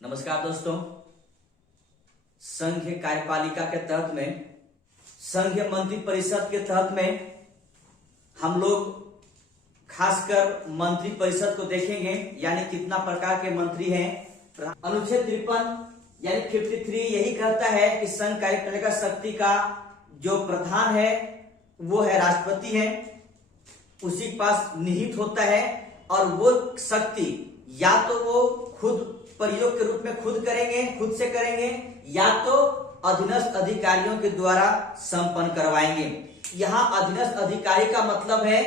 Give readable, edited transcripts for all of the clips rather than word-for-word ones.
नमस्कार दोस्तों। संघीय कार्यपालिका के तहत में, संघीय मंत्री परिषद के तहत में हम लोग खासकर मंत्री परिषद को देखेंगे, यानी कितना प्रकार के मंत्री हैं। अनुच्छेद 53 यानी 53 यही कहता है कि संघ कार्यपालिका शक्ति का जो प्रधान है वो है राष्ट्रपति है, उसी के पास निहित होता है और वो शक्ति या तो वो खुद प्रयोग के रूप में खुद से करेंगे या तो अधीनस्थ अधिकारियों के द्वारा संपन्न करवाएंगे। यहाँ अधीनस्थ अधिकारी का मतलब है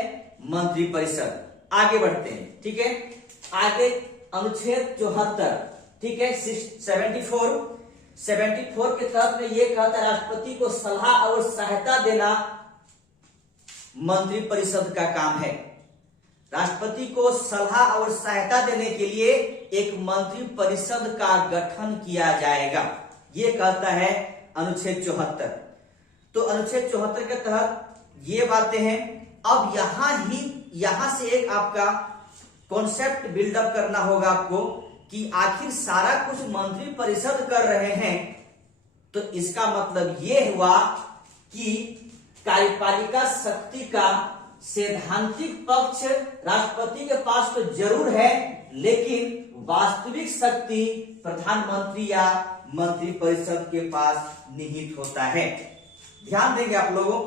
मंत्री परिषद। आगे बढ़ते हैं, ठीक है। आगे अनुच्छेद 74, ठीक है, 74 के तहत में ये कहता है राष्ट्रपति को सलाह और सहायता देना मंत्री परिषद का काम है। राष्ट्रपति को सलाह और सहायता देने के लिए एक मंत्री परिषद का गठन किया जाएगा, ये कहता है अनुच्छेद 74। तो अनुच्छेद 74 के तहत ये बातें हैं। अब यहां से एक आपका कॉन्सेप्ट बिल्डअप करना होगा आपको कि आखिर सारा कुछ मंत्री परिषद कर रहे हैं, तो इसका मतलब ये हुआ कि कार्यपालिका शक्ति का सैद्धांतिक पक्ष राष्ट्रपति के पास तो जरूर है, लेकिन वास्तविक शक्ति प्रधानमंत्री या मंत्री परिषद के पास निहित होता है। ध्यान देंगे आप लोगों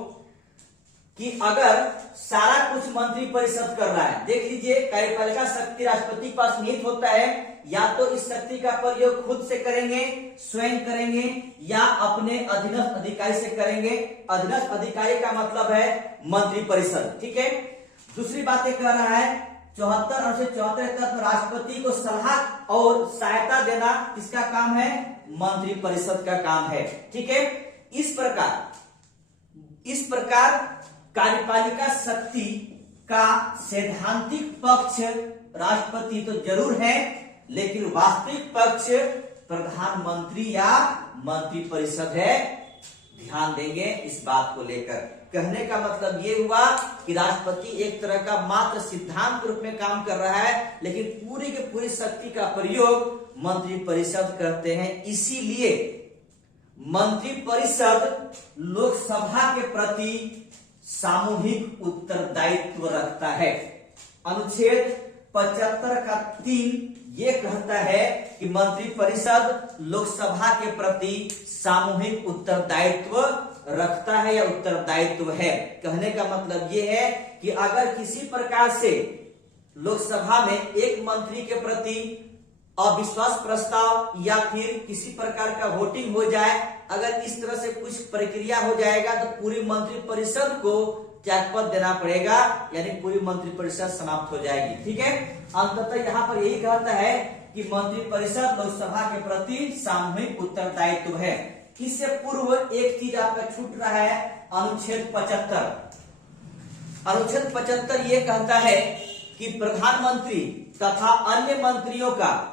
कि अगर सारा कुछ मंत्री परिषद कर रहा है, देख लीजिए कार्यपालिका शक्ति राष्ट्रपति के पास निहित होता है, या तो इस शक्ति का प्रयोग खुद से करेंगे, स्वयं करेंगे, या अपने अधीनस्थ अधिकारी से करेंगे। अधीनस्थ अधिकारी का मतलब है मंत्री परिषद, ठीक है। दूसरी बात कह रहा है 74 अनुच्छेद 74 के तहत राष्ट्रपति को सलाह और सहायता देना किसका काम है? मंत्री परिषद का काम है, ठीक है। इस प्रकार कार्यपालिका शक्ति का सैद्धांतिक पक्ष राष्ट्रपति तो जरूर है, लेकिन वास्तविक पक्ष प्रधानमंत्री या मंत्री परिषद है। ध्यान देंगे इस बात को लेकर। कहने का मतलब ये हुआ कि राष्ट्रपति एक तरह का मात्र सिद्धांत रूप में काम कर रहा है, लेकिन पूरी की पूरी शक्ति का प्रयोग मंत्री परिषद करते हैं। इसीलिए मंत्री परिषद लोकसभा के प्रति सामूहिक उत्तरदायित्व रखता है। अनुच्छेद 75 का 3 ये कहता है कि मंत्री परिषद लोकसभा के प्रति सामूहिक उत्तरदायित्व रखता है या उत्तरदायित्व है। कहने का मतलब ये है कि अगर किसी प्रकार से लोकसभा में एक मंत्री के प्रति अविश्वास प्रस्ताव या फिर किसी प्रकार का वोटिंग हो जाए, अगर इस तरह से कुछ प्रक्रिया हो जाएगा तो पूरी मंत्री परिषद को त्यागपत्र देना पड़ेगा, यानी पूरी मंत्री परिषद समाप्त हो जाएगी, ठीक है। अंततः यहाँ पर यही कहता है कि मंत्री परिषद लोकसभा के प्रति सामूहिक उत्तरदायित्व है। इससे पूर्व एक चीज आपका छूट रहा है, अनुच्छेद 75। अनुच्छेद 75 ये कहता है कि प्रधानमंत्री तथा अन्य मंत्रियों का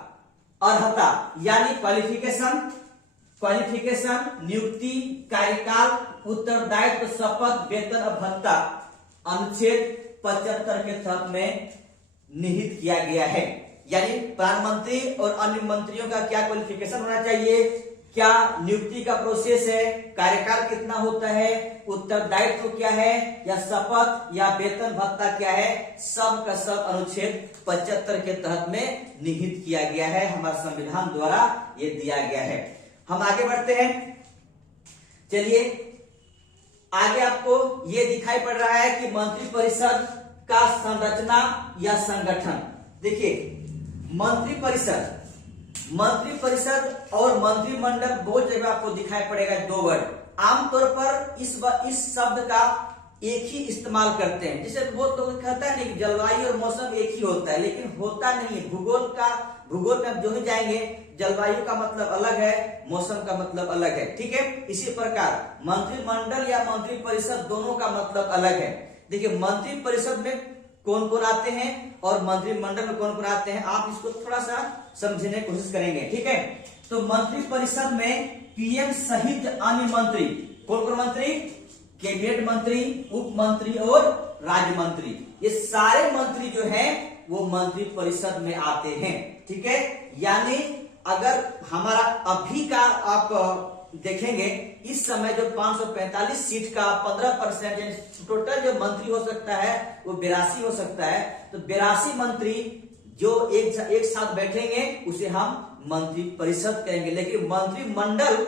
अर्हता यानी क्वालिफिकेशन, नियुक्ति, कार्यकाल, उत्तरदायित्व, शपथ, वेतन और भत्ता अनुच्छेद 75 के तहत में निहित किया गया है। यानी प्रधानमंत्री और अन्य मंत्रियों का क्या क्वालिफिकेशन होना चाहिए, क्या नियुक्ति का प्रोसेस है, कार्यकाल कितना होता है, उत्तरदायित्व क्या है, या शपथ या वेतन भत्ता क्या है, सब का सब अनुच्छेद 75 के तहत में निहित किया गया है। हमारे संविधान द्वारा ये दिया गया है। हम आगे बढ़ते हैं। चलिए आगे आपको ये दिखाई पड़ रहा है कि मंत्री परिषद का संरचना या संगठन। देखिए मंत्री परिषद और मंत्रिमंडल दो जगह आपको दिखाई पड़ेगा, दो वर्ड। आमतौर पर इस शब्द का एक ही इस्तेमाल करते हैं, जैसे वो तो कहता है नहीं जलवायु और मौसम एक ही होता है, लेकिन होता नहीं है। भूगोल में अब जो ही जाएंगे, जलवायु का मतलब अलग है, मौसम का मतलब अलग है, ठीक है। इसी प्रकार मंत्रिमंडल या मंत्री परिषद दोनों का मतलब अलग है। देखिए मंत्री परिषद में कौन कौन आते हैं और मंत्रिमंडल में कौन कौन आते हैं, आप इसको थोड़ा सा समझने की कोशिश करेंगे, ठीक है। तो मंत्री परिषद में पीएम सहित अन्य मंत्री, कौन कौन मंत्री? कैबिनेट मंत्री, उप मंत्री और राज्य मंत्री, ये सारे मंत्री जो हैं वो मंत्री परिषद में आते हैं, ठीक है। यानी अगर हमारा अभी का आप देखेंगे, इस समय जो 545 सीट का 15% टोटल जो मंत्री हो सकता है वो 82 हो सकता है। तो 82 मंत्री जो एक साथ बैठेंगे उसे हम मंत्री परिषद कहेंगे। लेकिन मंत्रिमंडल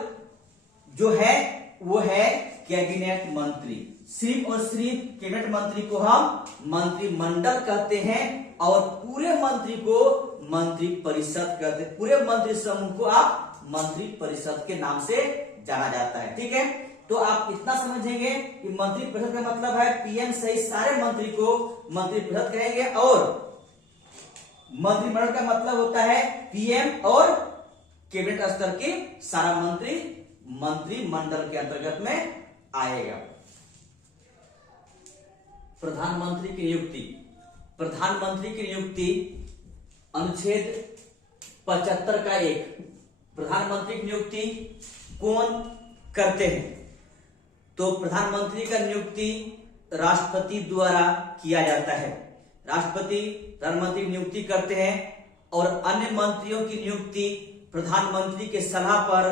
जो है वो है कैबिनेट मंत्री। सिर्फ और सिर्फ कैबिनेट मंत्री को हम मंत्रिमंडल कहते हैं और पूरे मंत्री को मंत्री परिषद कहते हैं। पूरे मंत्री समूह को आप मंत्री परिषद के नाम से जाना जाता है। ठीक है, तो आप इतना समझेंगे कि मंत्री परिषद का मतलब है पीएम सहित सारे मंत्री को मंत्री परिषद कहेंगे और मंत्रिमंडल का मतलब होता है पीएम और कैबिनेट स्तर के सारा मंत्री मंत्रिमंडल के अंतर्गत में आएगा। प्रधानमंत्री की नियुक्ति। प्रधानमंत्री की नियुक्ति अनुच्छेद 75 का 1। प्रधानमंत्री की नियुक्ति कौन करते हैं? तो प्रधानमंत्री का नियुक्ति राष्ट्रपति द्वारा किया जाता है। राष्ट्रपति प्रधानमंत्री की नियुक्ति करते हैं और अन्य मंत्रियों की नियुक्ति प्रधानमंत्री के सलाह पर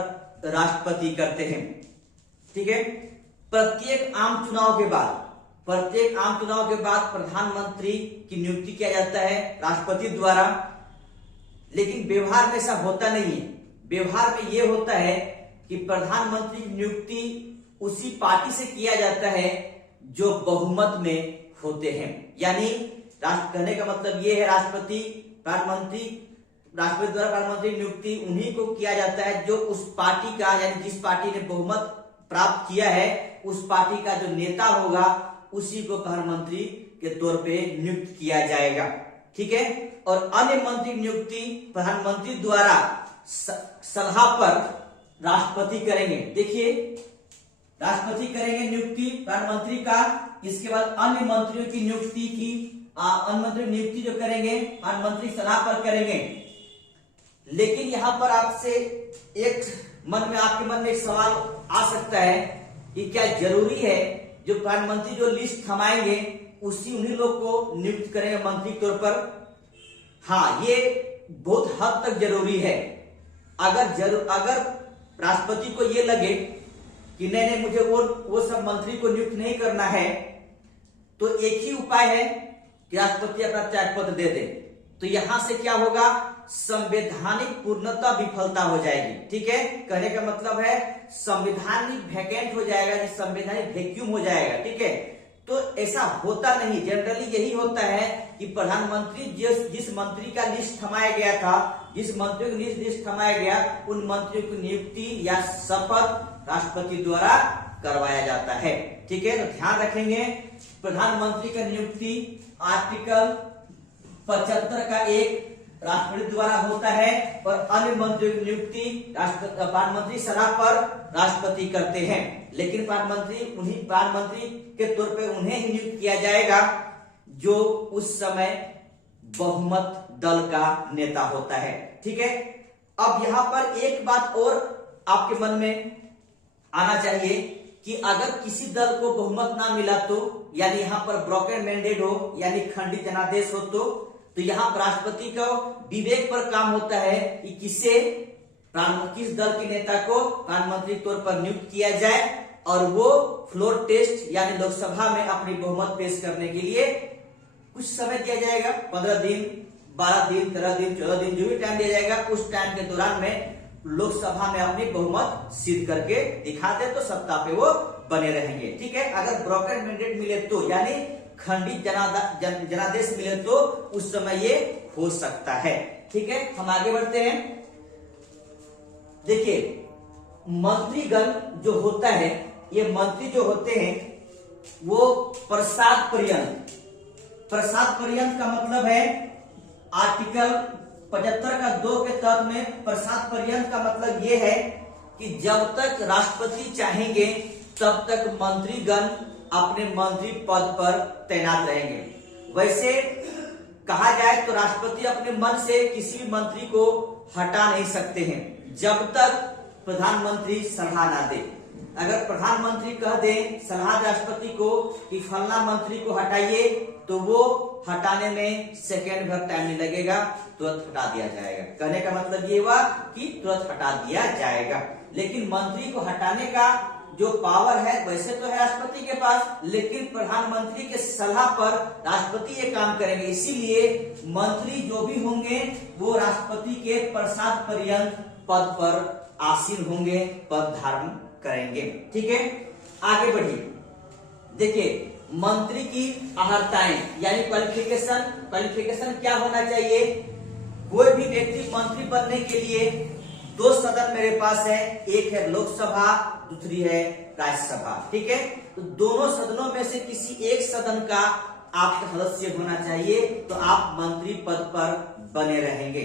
राष्ट्रपति करते हैं। ठीक है, प्रत्येक आम चुनाव के बाद प्रधानमंत्री की नियुक्ति किया जाता है राष्ट्रपति द्वारा। लेकिन व्यवहार में ऐसा होता नहीं है। व्यवहार में यह होता है कि प्रधानमंत्री की नियुक्ति उसी पार्टी से किया जाता है जो बहुमत में होते हैं। यानी राष्ट्र कहने का मतलब यह है राष्ट्रपति द्वारा प्रधानमंत्री नियुक्ति उन्हीं को किया जाता है जो उस पार्टी का, यानी जिस पार्टी ने बहुमत प्राप्त किया है उस पार्टी का जो नेता होगा उसी को प्रधानमंत्री के तौर पे नियुक्त किया जाएगा। ठीक है, और अन्य मंत्री नियुक्ति प्रधानमंत्री द्वारा सलाह पर राष्ट्रपति करेंगे। देखिए, राष्ट्रपति करेंगे नियुक्ति प्रधानमंत्री का। इसके बाद अन्य मंत्रियों की नियुक्ति जो करेंगे प्रधानमंत्री सलाह पर करेंगे। लेकिन यहां पर आपसे आपके मन में एक सवाल आ सकता है कि क्या जरूरी है जो प्रधानमंत्री जो लिस्ट थमाएंगे उन्हीं लोग को नियुक्त करेंगे मंत्री के तौर पर? हाँ, ये बहुत हद तक जरूरी है। अगर राष्ट्रपति को ये लगे कि नहीं मुझे वो सब मंत्री को नियुक्त नहीं करना है, तो एक ही उपाय है कि राष्ट्रपति अपना त्यागपत्र दे दे। तो यहां से क्या होगा? संवैधानिक पूर्णता विफलता हो जाएगी। ठीक है, कहने का मतलब है संवैधानिक वैकेंट हो जाएगा, संवैधानिक वैक्यूम हो जाएगा। ठीक है, तो ऐसा होता नहीं। जनरली यही होता है कि प्रधानमंत्री जिस मंत्री का लिस्ट थमाया गया था, जिस मंत्री का लिस्ट थमाया गया, उन मंत्रियों की नियुक्ति या शपथ राष्ट्रपति द्वारा करवाया जाता है। ठीक है, तो ध्यान रखेंगे प्रधानमंत्री का नियुक्ति आर्टिकल 75 का 1 राष्ट्रपति द्वारा होता है और अन्य मंत्रियों की नियुक्ति प्रधानमंत्री सलाह पर राष्ट्रपति करते हैं। लेकिन प्रधानमंत्री के तौर पे उन्हें ही नियुक्त किया जाएगा जो उस समय बहुमत दल का नेता होता है। ठीक है, अब यहां पर एक बात और आपके मन में आना चाहिए कि अगर किसी दल को बहुमत ना मिला तो, यानी यहां पर ब्रोकन मैंडेट हो, यानी खंडित जनादेश हो, तो यहां पर राष्ट्रपति का विवेक पर काम होता है कि किस दल के नेता को प्रधानमंत्री तौर पर नियुक्त किया जाए और वो फ्लोर टेस्ट यानी लोकसभा में अपनी बहुमत पेश करने के लिए कुछ समय दिया जाएगा। 15 दिन, 12 दिन, 13 दिन, 14 दिन, जो भी टाइम दिया जाएगा, उस टाइम के दौरान में लोकसभा में अपनी बहुमत सिद्ध करके दिखा दे तो सत्ता पे वो बने रहेंगे। ठीक है, अगर ब्रोकन मैंडेट मिले तो, यानी खंडित जनादेश मिले तो उस समय ये हो सकता है। ठीक है, हम आगे बढ़ते हैं। देखिए, मंत्रीगण जो होता है, ये मंत्री जो होते हैं वो प्रसाद पर्यंत का मतलब है आर्टिकल 75 का 2 के तहत में प्रसाद पर्यंत का मतलब ये है कि जब तक राष्ट्रपति चाहेंगे तब तक मंत्रीगण अपने मंत्री पद पर तैनात रहेंगे। वैसे कहा जाए तो राष्ट्रपति अपने मन से किसी भी मंत्री को हटा नहीं सकते हैं जब तक प्रधानमंत्री सलाह ना दे। अगर प्रधानमंत्री कह दे सलाह राष्ट्रपति को कि फलना मंत्री को हटाइए, तो वो हटाने में सेकेंड भर टाइम नहीं लगेगा, तुरंत हटा दिया जाएगा। कहने का मतलब ये हुआ कि तुरंत हटा दिया जाएगा। लेकिन मंत्री को हटाने का जो पावर है वैसे तो है राष्ट्रपति के पास, लेकिन प्रधानमंत्री के सलाह पर राष्ट्रपति ये काम करेंगे। इसीलिए मंत्री जो भी होंगे वो राष्ट्रपति के प्रसाद पर्यंत पद पर आसीन होंगे, पद धारण करेंगे। ठीक है, आगे बढ़िए। देखिए मंत्री की अर्हताएं यानी क्वालिफिकेशन क्या होना चाहिए। कोई भी व्यक्ति मंत्री बनने के लिए दो सदन मेरे पास है, एक है लोकसभा, दूसरी है राज्यसभा। ठीक है, तो दोनों सदनों में से किसी एक सदन का आपका सदस्य होना चाहिए, तो आप मंत्री पद पर बने रहेंगे।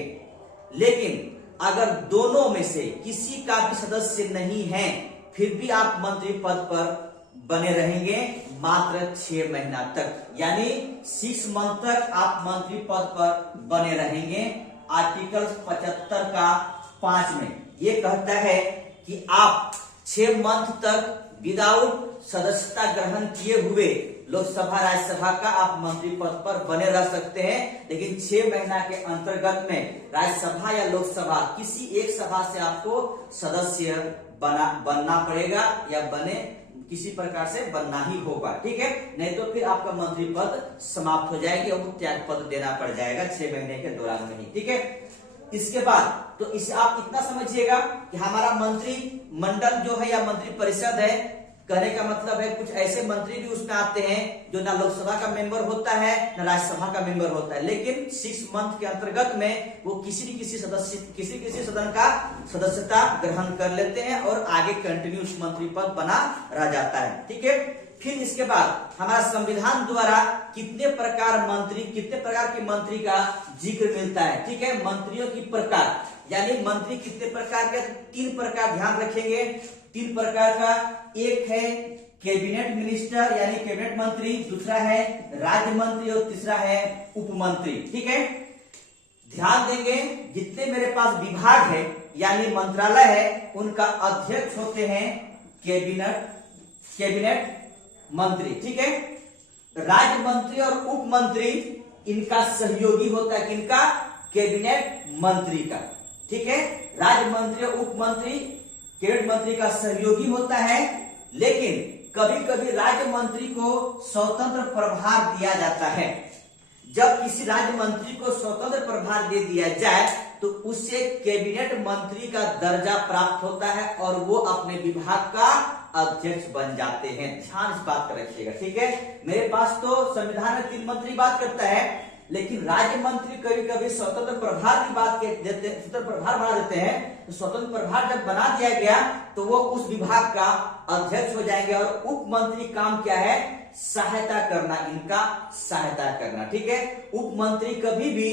लेकिन अगर दोनों में से किसी का भी सदस्य नहीं है, फिर भी आप मंत्री पद पर बने रहेंगे मात्र 6 महीना तक, यानी 6 मंथ तक आप मंत्री पद पर बने रहेंगे। आर्टिकल 75 का 5 में ये कहता है कि आप 6 मंथ तक विदाउट सदस्यता ग्रहण किए हुए लोकसभा राज्यसभा का आप मंत्री पद पर बने रह सकते हैं, लेकिन 6 महीना के अंतर्गत में राज्यसभा या लोकसभा किसी एक सभा से आपको सदस्य बनना पड़ेगा, या बने किसी प्रकार से बनना ही होगा। ठीक है, नहीं तो फिर आपका मंत्री पद समाप्त हो जाएगी और त्याग पद देना पड़ जाएगा 6 महीने के दौरान में ही। ठीक है, इसके बाद तो इसे आप इतना समझिएगा कि हमारा मंत्री मंडल जो है या मंत्री परिषद है, कहने का मतलब है कुछ ऐसे मंत्री भी उसमें आते हैं जो ना लोकसभा का मेंबर होता है ना राज्यसभा का मेंबर होता है, लेकिन 6 मंथ के अंतर्गत में वो किसी सदन का सदस्यता ग्रहण कर लेते हैं और आगे कंटिन्यूस मंत्री पद बना रह जाता है। ठीक है, फिर इसके बाद हमारा संविधान द्वारा कितने प्रकार की मंत्री का जिक्र मिलता है। ठीक है, मंत्रियों की प्रकार यानी मंत्री कितने प्रकार के, 3 प्रकार ध्यान रखेंगे। 3 प्रकार का, एक है कैबिनेट मिनिस्टर यानी कैबिनेट मंत्री, दूसरा है राज्य मंत्री और तीसरा है उप मंत्री। ठीक है, ध्यान देंगे जितने मेरे पास विभाग है यानी मंत्रालय है उनका अध्यक्ष होते हैं कैबिनेट मंत्री। ठीक है, राज्य मंत्री और उप मंत्री इनका सहयोगी होता है, किनका, कैबिनेट मंत्री का। ठीक है, राज्य मंत्री और उप मंत्री कैबिनेट मंत्री का सहयोगी होता है, लेकिन कभी कभी राज्य मंत्री को स्वतंत्र प्रभार दिया जाता है। जब किसी राज्य मंत्री को स्वतंत्र प्रभार दे दिया जाए तो उससे कैबिनेट मंत्री का दर्जा प्राप्त होता है और वो अपने विभाग का अध्यक्ष बन जाते हैं। ध्यान इस बात का रखिएगा। ठीक है, मेरे पास तो संविधान में 3 मंत्री बात करता है, लेकिन राज्य मंत्री कभी कभी स्वतंत्र प्रभार की बात देते हैं, स्वतंत्र प्रभार बना देते हैं। तो स्वतंत्र प्रभार जब बना दिया गया तो वो उस विभाग का अध्यक्ष हो जाएंगे। और उप मंत्री काम क्या है, सहायता करना, इनका सहायता करना। ठीक है, उप मंत्री कभी भी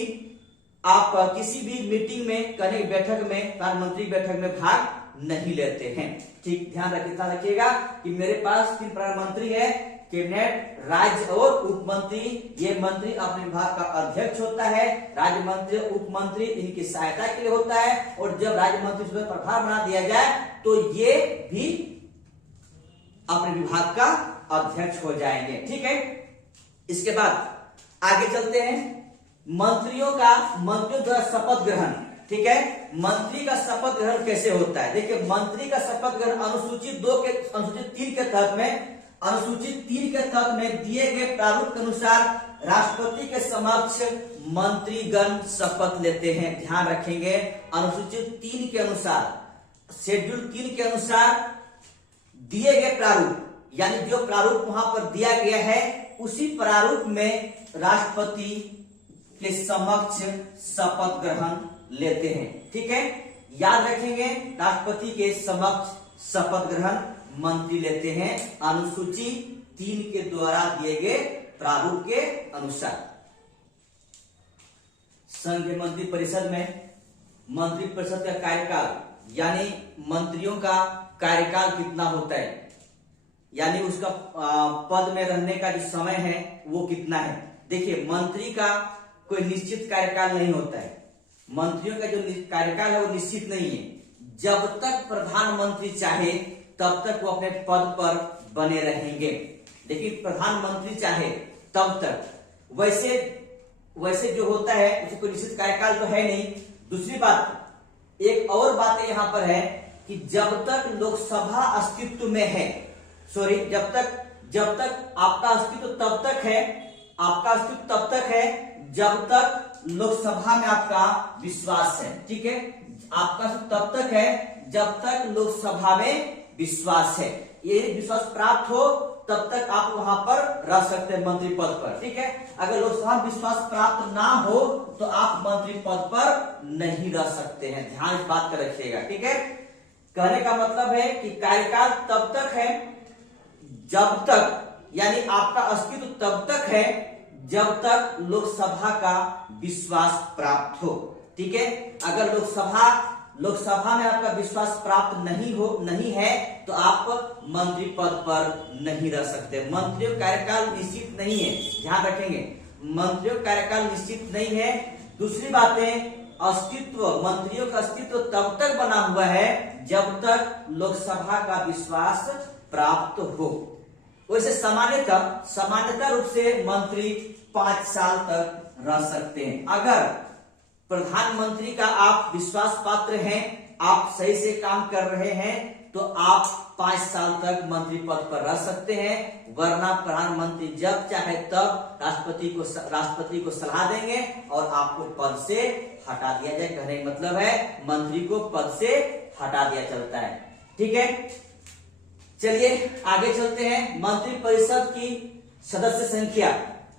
आप किसी भी मीटिंग में, कहने की बैठक में, प्रधानमंत्री बैठक में भाग नहीं लेते हैं। ठीक, ध्यान रखिएगा कि मेरे पास 3 प्रधानमंत्री है, कैबिनेट, राज्य और उप मंत्री। ये मंत्री अपने विभाग का अध्यक्ष होता है, राज्य मंत्री उप मंत्री इनकी सहायता के लिए होता है, और जब राज्य मंत्री स्वतंत्र प्रभार बना दिया जाए तो ये भी अपने विभाग का अध्यक्ष हो जाएंगे। ठीक है, इसके बाद आगे चलते हैं। मंत्रियों द्वारा शपथ ग्रहण। ठीक है, मंत्री का शपथ ग्रहण कैसे होता है। देखिए, मंत्री का शपथ ग्रहण अनुसूचित 3 के तहत में दिए गए प्रारूप के अनुसार राष्ट्रपति के समक्ष मंत्रीगण शपथ लेते हैं। ध्यान रखेंगे, अनुसूचित 3 के अनुसार, शेड्यूल 3 के अनुसार दिए गए प्रारूप, यानी जो प्रारूप वहां पर दिया गया है उसी प्रारूप में राष्ट्रपति के समक्ष शपथ ग्रहण लेते हैं। ठीक है, याद रखेंगे, राष्ट्रपति के समक्ष शपथ ग्रहण मंत्री लेते हैं अनुसूची 3 के द्वारा दिए गए प्रारूप के अनुसार। संघीय मंत्री परिषद में मंत्री परिषद का कार्यकाल यानी मंत्रियों का कार्यकाल कितना होता है, यानी उसका पद में रहने का जो समय है वो कितना है। देखिए, मंत्री का कोई निश्चित कार्यकाल नहीं होता है, मंत्रियों का जो कार्यकाल है वो निश्चित नहीं है। जब तक प्रधानमंत्री चाहे तब तक वो अपने पद पर बने रहेंगे, लेकिन प्रधानमंत्री चाहे तब तक। वैसे जो होता है उसे कोई निश्चित कार्यकाल तो है नहीं। दूसरी बात, एक और बात यहाँ पर है कि जब तक लोकसभा अस्तित्व में है, सॉरी, जब तक आपका अस्तित्व तब तक है, आपका अस्तित्व तब तक है जब तक लोकसभा में आपका विश्वास है। ठीक है, आपका अस्तित्व तब तक है जब तक लोकसभा में विश्वास है। ये विश्वास प्राप्त हो तब तक आप वहां पर रह सकते हैं मंत्री पद पर। ठीक है, अगर लोकसभा में विश्वास प्राप्त ना हो तो आप मंत्री पद पर नहीं रह सकते हैं। ध्यान इस बात का रखिएगा। ठीक है, कहने का मतलब है कि कार्यकाल तब तक है जब तक, यानी आपका अस्तित्व तब तक है जब तक लोकसभा का विश्वास प्राप्त हो। ठीक है, अगर लोकसभा में आपका विश्वास प्राप्त नहीं है तो आप मंत्री पद पर नहीं रह सकते। मंत्रियों का कार्यकाल निश्चित नहीं है, ध्यान रखेंगे, मंत्रियों का कार्यकाल निश्चित नहीं है। दूसरी बात है, मंत्रियों का अस्तित्व तब तक बना हुआ है जब तक लोकसभा का विश्वास प्राप्त हो। वैसे सामान्यतः रूप से मंत्री 5 साल तक रह सकते हैं। अगर प्रधानमंत्री का आप विश्वास पात्र हैं, आप सही से काम कर रहे हैं तो आप 5 साल तक मंत्री पद पर रह सकते हैं। वरना प्रधानमंत्री जब चाहे तब राष्ट्रपति को सलाह देंगे और आपको पद से हटा दिया जाए। कहने का मतलब है मंत्री को पद से हटा दिया चलता है। ठीक है, चलिए आगे चलते हैं। मंत्रिपरिषद की सदस्य संख्या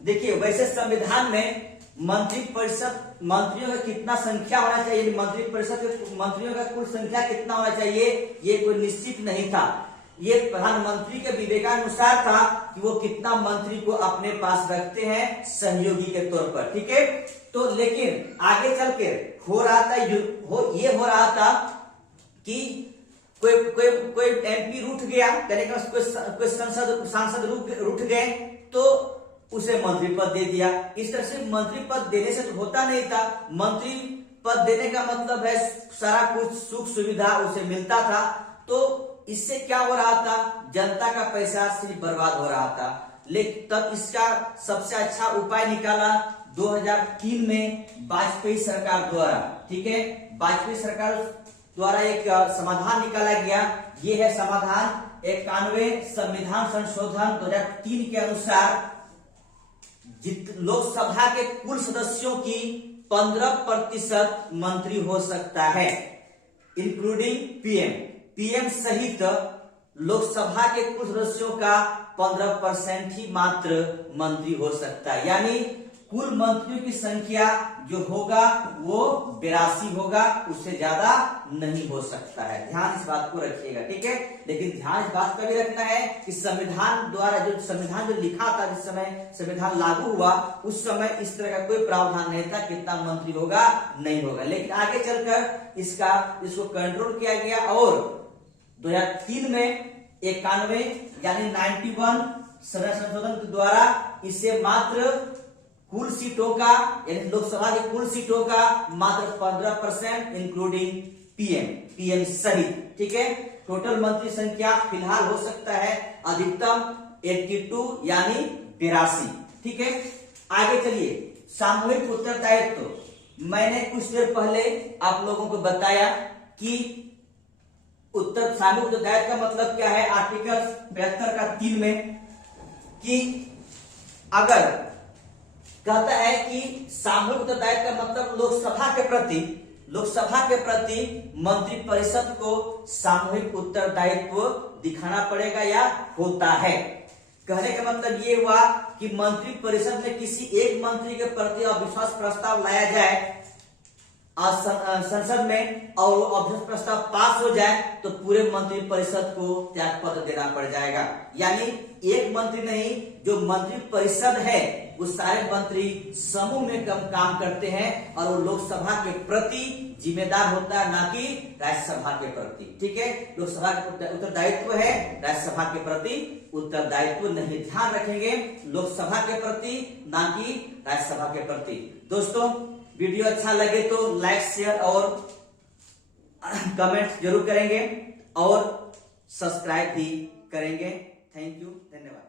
देखिए, वैसे संविधान में मंत्रियों का कितना संख्या होना चाहिए, मंत्रियों का कुल संख्या कितना होना चाहिए, ये कोई निश्चित नहीं था। ये प्रधानमंत्री के विवेकानुसार था कि वो कितना मंत्री को अपने पास रखते हैं सहयोगी के तौर पर। ठीक है, तो लेकिन आगे चल के हो रहा था कि कोई एमपी रूठ गया, कोई सांसद रूठ गए तो उसे मंत्री पद दे दिया। इस तरह से मंत्री पद देने से तो होता नहीं था। मंत्री पद देने का मतलब है सारा कुछ सुख सुविधा उसे मिलता था। तो इससे क्या हो रहा था, जनता का पैसा सिर्फ बर्बाद हो रहा था। लेकिन तब इसका सबसे अच्छा उपाय निकाला 2003 में वाजपेयी सरकार द्वारा। ठीक है, वाजपेयी सरकार द्वारा एक समाधान निकाला गया। ये है समाधान 91 संविधान संशोधन 2003 के अनुसार लोकसभा के कुल सदस्यों की 15% मंत्री हो सकता है, इंक्लूडिंग पीएम सहित लोकसभा के कुल सदस्यों का 15% ही मात्र मंत्री हो सकता है। यानी कुल मंत्रियों की संख्या जो होगा वो 82 होगा, उससे ज्यादा नहीं हो सकता है। ध्यान इस बात को रखिएगा। ठीक है, लेकिन ध्यान इस बात का भी रखना है कि संविधान जो लिखा था, जिस समय संविधान लागू हुआ उस समय इस तरह का कोई प्रावधान नहीं था कितना मंत्री होगा नहीं होगा। लेकिन आगे चलकर इसको कंट्रोल किया गया और 2003 में 91 यानी 91 संशोधन के द्वारा इसे मात्र कुल सीटों का, यानी लोकसभा की कुल सीटों का मात्र 15% इंक्लूडिंग पीएम सहित। ठीक है, टोटल मंत्री संख्या फिलहाल हो सकता है अधिकतम 82 यानी 82। ठीक है, आगे चलिए। सामूहिक उत्तरदायित्व, मैंने कुछ देर पहले आप लोगों को बताया कि सामूहिक उत्तरदायित्व का मतलब क्या है। आर्टिकल 72 का 3 में कि अगर कहता है कि सामूहिक उत्तरदायित्व का मतलब लोकसभा के प्रति मंत्रिपरिषद को सामूहिक उत्तरदायित्व दिखाना पड़ेगा या होता है। कहने का मतलब ये हुआ कि मंत्रिपरिषद में किसी एक मंत्री के प्रति अविश्वास प्रस्ताव लाया जाए संसद में और अविश्वास प्रस्ताव पास हो जाए तो पूरे मंत्रिपरिषद को त्यागपत्र देना पड़ जाएगा। यानी एक मंत्री नहीं, जो मंत्रिपरिषद है वो सारे मंत्री समूह में काम करते हैं और वो लोकसभा के प्रति जिम्मेदार होता है, ना कि राज्यसभा के प्रति। ठीक है, लोकसभा का उत्तरदायित्व है, राज्यसभा के प्रति उत्तरदायित्व नहीं। ध्यान रखेंगे, लोकसभा के प्रति ना कि राज्यसभा के प्रति। दोस्तों, वीडियो अच्छा लगे तो लाइक शेयर और कमेंट जरूर करेंगे और सब्सक्राइब भी करेंगे। थैंक यू, धन्यवाद।